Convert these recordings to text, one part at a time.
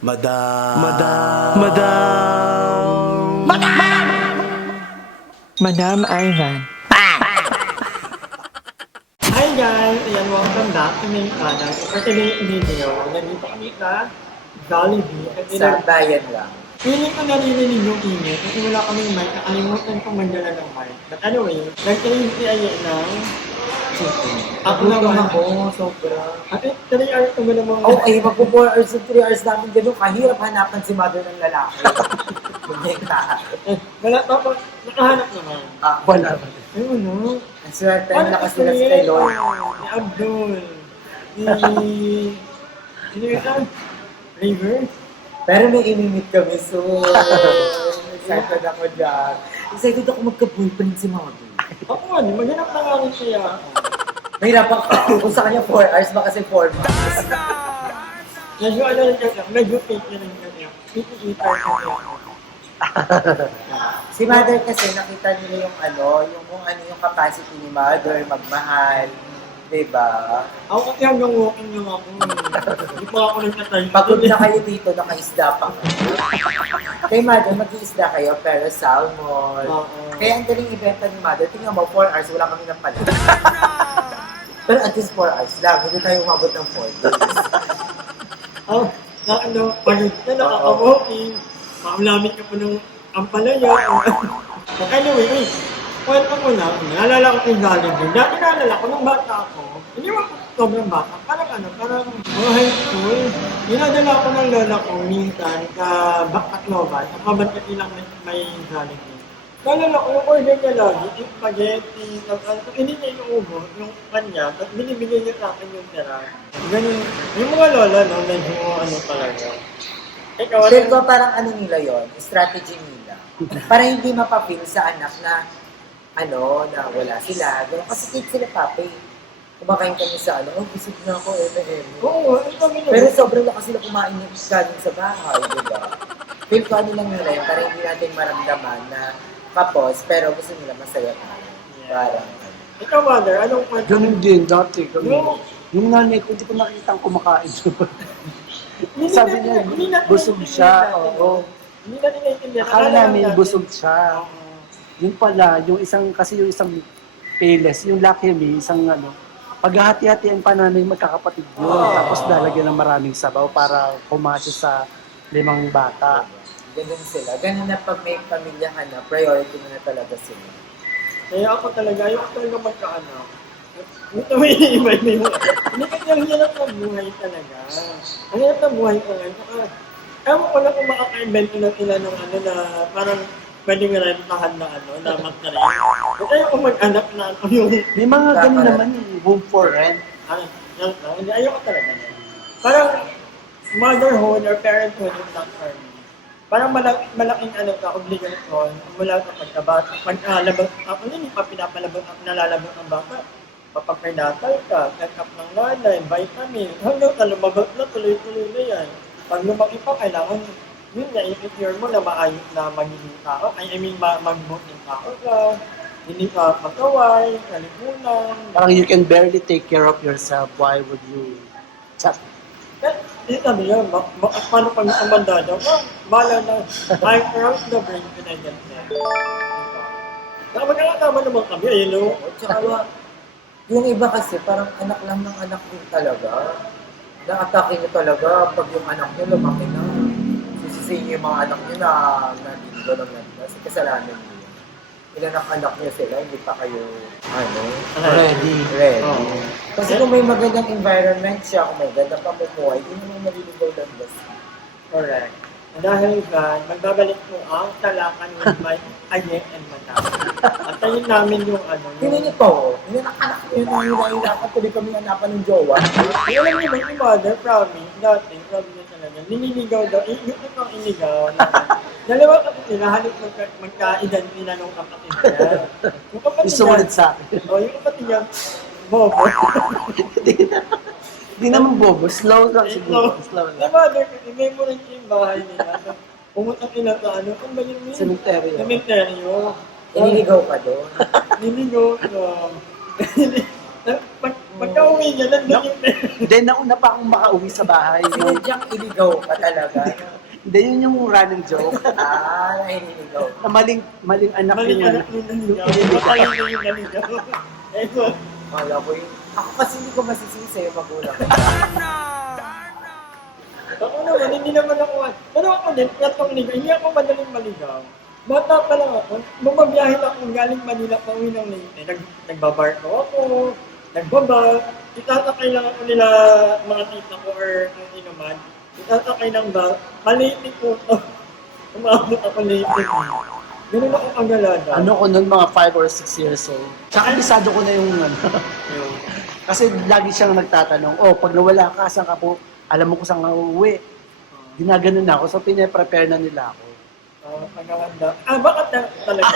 Madam. Madam Ivan. Hi guys! Ayan, welcome back to my channel. For today's video, nandito kami sa Jollibee. At Sa bayan lang. feeling ko naririnig yung init kasi wala kaming mic. Nakalimutan kong magdala ng mic. But anyway, nag-train si Aye ng chicken. Ako Nagutom naman. ako, sobra. At 3 hours ko namang... Okay, magpo 4 hours at 3 hours namin ganun. Kahirap hanapan si mother ng lalaki. Kunyenta. Wala pa pa. Nakahanap naman. Wala. Ayun, no? Ang swerte na kasi sila si kay Lord. Ni Abdul. Sino yun? River? Pero may inimit kami, so excited ako dyan. Excited ako magka-boyfriend si mother. Ako nga, maghanap na nga rin siya. Mahirapan ka. Kung sa kanya 4 hours, baka kasi 4 months. Medyo ano rin kasi, medyo fake na rin kasi. Eater kasi. Si mother kasi nakita nila yung yung kung ano yung capacity ni mother, magmahal. Diba? Ako kasi hanggang walking lang ako. Hindi pa ako nagtatay. Pagod na kayo dito, naka-isda pa kayo. Kay mother, mag-iisda kayo, pero salmon. Oo. Kaya ang daling ibenta ni mother, tingnan mo, 4 hours, wala kami ng palit. Pero at least 4 hours lang, hindi tayo umabot ng 4 days. Oh, na ano, pagod na nakaka-walking. Maulamit ka pa ng ampalaya. But anyway, kwento ko lang, naalala ko kay Jollibee. Dati naalala ko nung bata ako, hindi mo sobrang bata, parang mga high school. Dinadala ko ng lola ko minsan sa Bacacloban, sa Kabantati lang may Jollibee. Naalala ko yung order niya lagi, yung spaghetti, tapos hindi niya inuubos yung kanya, tapos binibigay niya sa akin yung tira. Ganun, yung mga lola, no, medyo ano talaga. Ikaw, Feel ko parang ano nila yon, strategy nila. Para hindi mapapil sa anak na na wala sila. Ganun, kasi kid sila papi. Kumakain kami sa busog na ako, oo, ito Pero sobrang lakas sila kumain yung galing sa bahay, diba? Feel ko ano lang nila yun, para hindi natin maramdaman na kapos, pero gusto nila masaya ka. Parang, Ikaw, mother, anong kwento? Ganun din, dati kami. No. Yung nanay ko, hindi ko nakita ang kumakain. Hindi Sabi natin- niya, hindi natin busog siya. naiintindihan natin. Oo. Hindi natin naiintindihan. Akala namin natin. busog siya. Oo. Yung pala, yung isang payless, yung Lucky Me, paghahati-hatian pa namin magkakapatid yun. Tapos lalagyan ng maraming sabaw para kumasya sa 5 bata. ganun sila. Ganun na pag may pamilya ka na, priority mo na talaga sila. Kaya ako talaga, ayoko talaga magkaanak. Ito may iba yung hindi kasi ang hirap ng buhay talaga. Ang hirap ng buhay ko ngayon. Saka, ewan ko na kung makaka-invento na sila ng na parang pwedeng rentahan na na matnari. Kasi ayoko mag-anak na yung May mga ganun naman yung home for rent. yan lang. Hindi, ayoko talaga. Parang motherhood or parenthood is not for me. Parang malaking obligasyon mula sa pagkabata. Pagkalabas ako hindi pa nalalabas ang bata. Kapag may natal ka, check up ng nanay, vitamin, hanggang sa lumabas na tuloy-tuloy na yan. Pag lumaki pa, kailangan yun nga, i-secure mo na maayos na magiging tao. Mag-buting tao ka, hindi ka pasaway, kalimunan. Parang you can barely take care of yourself. Why would you? Hindi sabi yun, paano pag umanda daw, bala na, I cross the brain pinagyan niya. Magkakatama naman kami, ayun o. Tsaka, yung iba kasi, parang anak lang ng anak din talaga. Na-atake nyo talaga pag yung anak nyo lumaki na. Sisisihin nyo yung mga anak nyo na nandito lang na. Kasi kasalanan nyo. Anak nyo sila, hindi pa kayo, Ready. ready. Kasi kung may magandang environment siya, kung may magandang pamumuhay, hindi naman maliligaw lang basta. Correct. Dahil dyan, magbabalik po ang talakan with my aye and madam. At tayo namin yung Hindi niyo po, hindi anak nyo na hinahirapan tuloy kami hanapan ng jowa. alam niyo ba yung mother, promise, dati, sabi niya talaga, niniligaw daw, yung itong inigaw. Dalawa kasi sila, halos magka-edad nila nung kapatid niya. Yung kapatid Yung sumunod sa akin. yung kapatid niya, bobo. Hindi naman bobo. Slow lang siguro. Slow Yung lang. mother, kasi memorize yung bahay nila. Pumunta sila sa ang ba yun? Cemetery. Cemeteryo. Iniligaw ka doon. Niligaw. Pagka uwi niya, nandun yung Then, nauna pa akong makauwi sa bahay. Sinadyang iligaw ka talaga. Hindi, yun yung running joke. Nainiligaw. Na maling anak maling yun. anak yung naligaw. Matayin na yung naligaw. Eto. Kala ko yun. Ako kasi hindi ko masisisi yung magulang. Ako naman, hindi naman ako. Pero ako din, platong ligaw. Hindi ako madaling maligaw. Bata pa lang ako. Bumabiyahe ako galing Manila pa uwi ng Leyte. Nagbabarko ako. Nagbaba. Itatakay lang ako nila mga tita ko or ano naman. Itatakay ng bag. Maliti ko to. Umabot ako Leyte. Ganun ako kagalada. Ano ko nun, mga 5 or 6 years old. Tsaka bisado ko na yung ano. Kasi lagi siyang nagtatanong, pag nawala ka, saan ka po? Alam mo kung saan ka uuwi. Ginaganon na ako, so pinaprepare na nila ako. Pagkawanda. Bakit na talaga?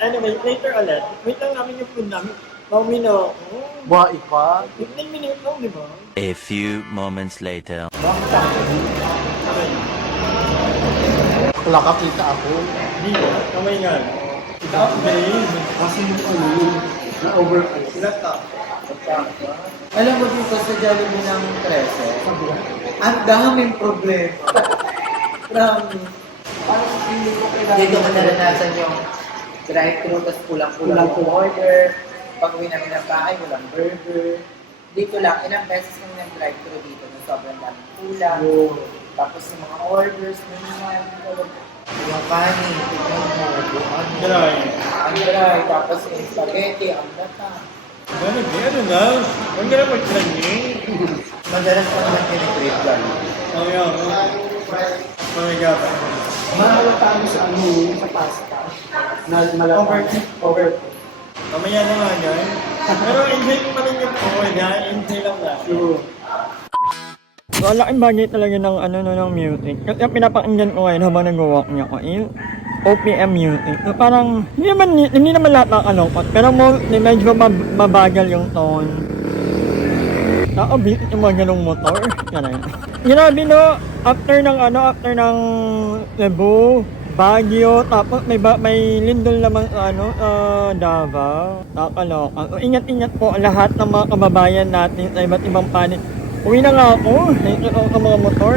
Anyway, later ulit. Wait lang namin yung food namin. Pauwi na ako. Buhay pa. 15 minutes lang, di ba? A few moments later. Bakit ako? Wala ka kita ako. Di ba? Kamay nga. Okay. Kasi yung ano yun, na-over ko. Sila ka. Alam mo dito sa Jollibee ng 13, ang daming problema. Promise. Dito ko naranasan yung drive-thru, tapos kulang-kulang yung order. Pag uwi namin ng bahay, walang burger. Dito lang, ilang beses kami ng drive-thru dito na sobrang daming kulang. Tapos yung mga orders na naman, yung kanin, ano, Dry. ang dry, tapos yung spaghetti, ang lata. Ano na? Huwag ka na mag-training. Madalas ko naman kinikrave dyan. Oh, yeah. Oh my God. Mahal tayo sa ano yun, sa pasta. Na malaki. Overcook. Mamaya na nga yan. Pero enjoy ko pa rin yung food, ha? Enjoy lang na. True. So, ang laking bagay talaga ng ng music. Kasi ang pinapakinggan ko ngayon habang nag-walk niya ko, OPM music. So, parang, hindi naman lahat nakakalungkot. Pero medyo mabagal yung tone. Nakabit yung mga ganong motor. Ganun. Grabe no, after ng Cebu, Baguio, tapos may lindol naman sa Davao. Nakakaloka. So, ingat-ingat po lahat ng mga kababayan natin sa iba't ibang panig. Uwi na nga ako, nakikita ko sa mga motor.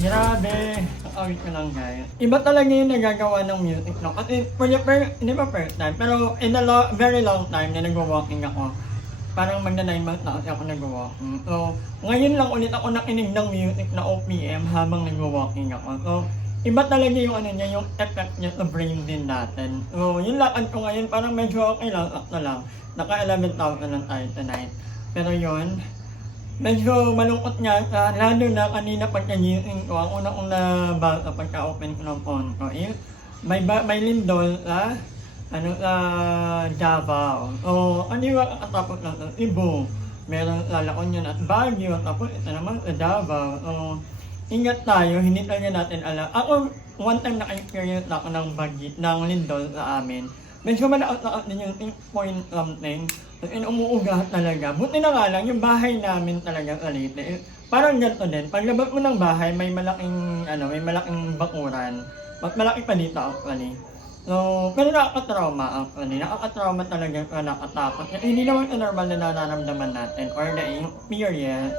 Grabe, kakawit ko lang guys. Iba talaga yung nagagawa ng music, no? Kasi hindi pa first time, pero in a very long time na nag-walking ako. Parang magna 9 months na kasi ako nag-walking. So, ngayon lang ulit ako nakinig ng music na OPM habang nag-walking ako. So, iba talaga yung niya, yung effect niya sa brain din natin. So, yung lakad ko ngayon parang medyo okay lang, sakto lang. Naka 11,000 lang tayo tonight. Pero yun, medyo malungkot nga, lalo na kanina pagka-gising ko, ang una-una bata pagka-open ko ng phone ko, may lindol sa Davao. O, ano yung kakatapos lang sa Cebu, meron lalakon yun at Baguio, tapos ito naman sa Davao. So, ingat tayo, hindi talaga natin alam. Ako, one time naka-experience na ako ng lindol sa amin. Medyo malakas din yung point something. Umuuga talaga. Buti na nga lang, yung bahay namin talaga sa Leyte. Parang ganito din. Paglabas mo ng bahay, may malaking bakuran. Mas malaki pa dito actually. So, pero nakaka-trauma actually. Nakaka-trauma talaga, nakatakot. Hindi naman ito normal na nararamdaman natin or na yung period.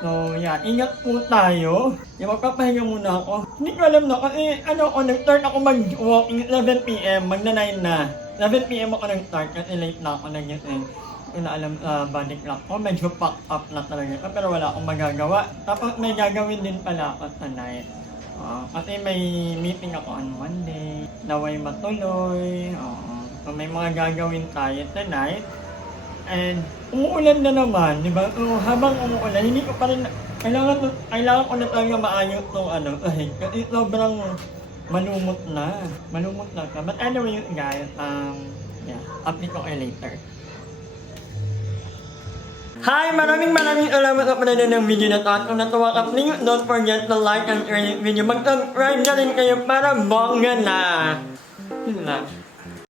So, yeah, ingat po tayo. Yung magpapahinga muna ako. Hindi ko alam na kasi nag-start ako mag-walking 11 PM, magna 9 na. 11 PM ako nag-start kasi late na ako nagising. Kung naalam body clock ko, medyo pack up na talaga. Pero wala akong magagawa. Tapos may gagawin din pala ako tonight. Kasi may meeting ako on Monday. Naway matuloy. So may mga gagawin tayo tonight. And umuulan na naman, di ba? Habang umuulan, hindi ko pa rin, kailangan ko na talaga maayos itong kasi sobrang malumot na ka. But anyway, guys, update ko kayo later. Hi! Maraming salamat sa panonood ng video na to. At kung natuwa ka, please don't forget to like and share this video. Mag-subscribe na rin kayo para bongga na. Yun lang.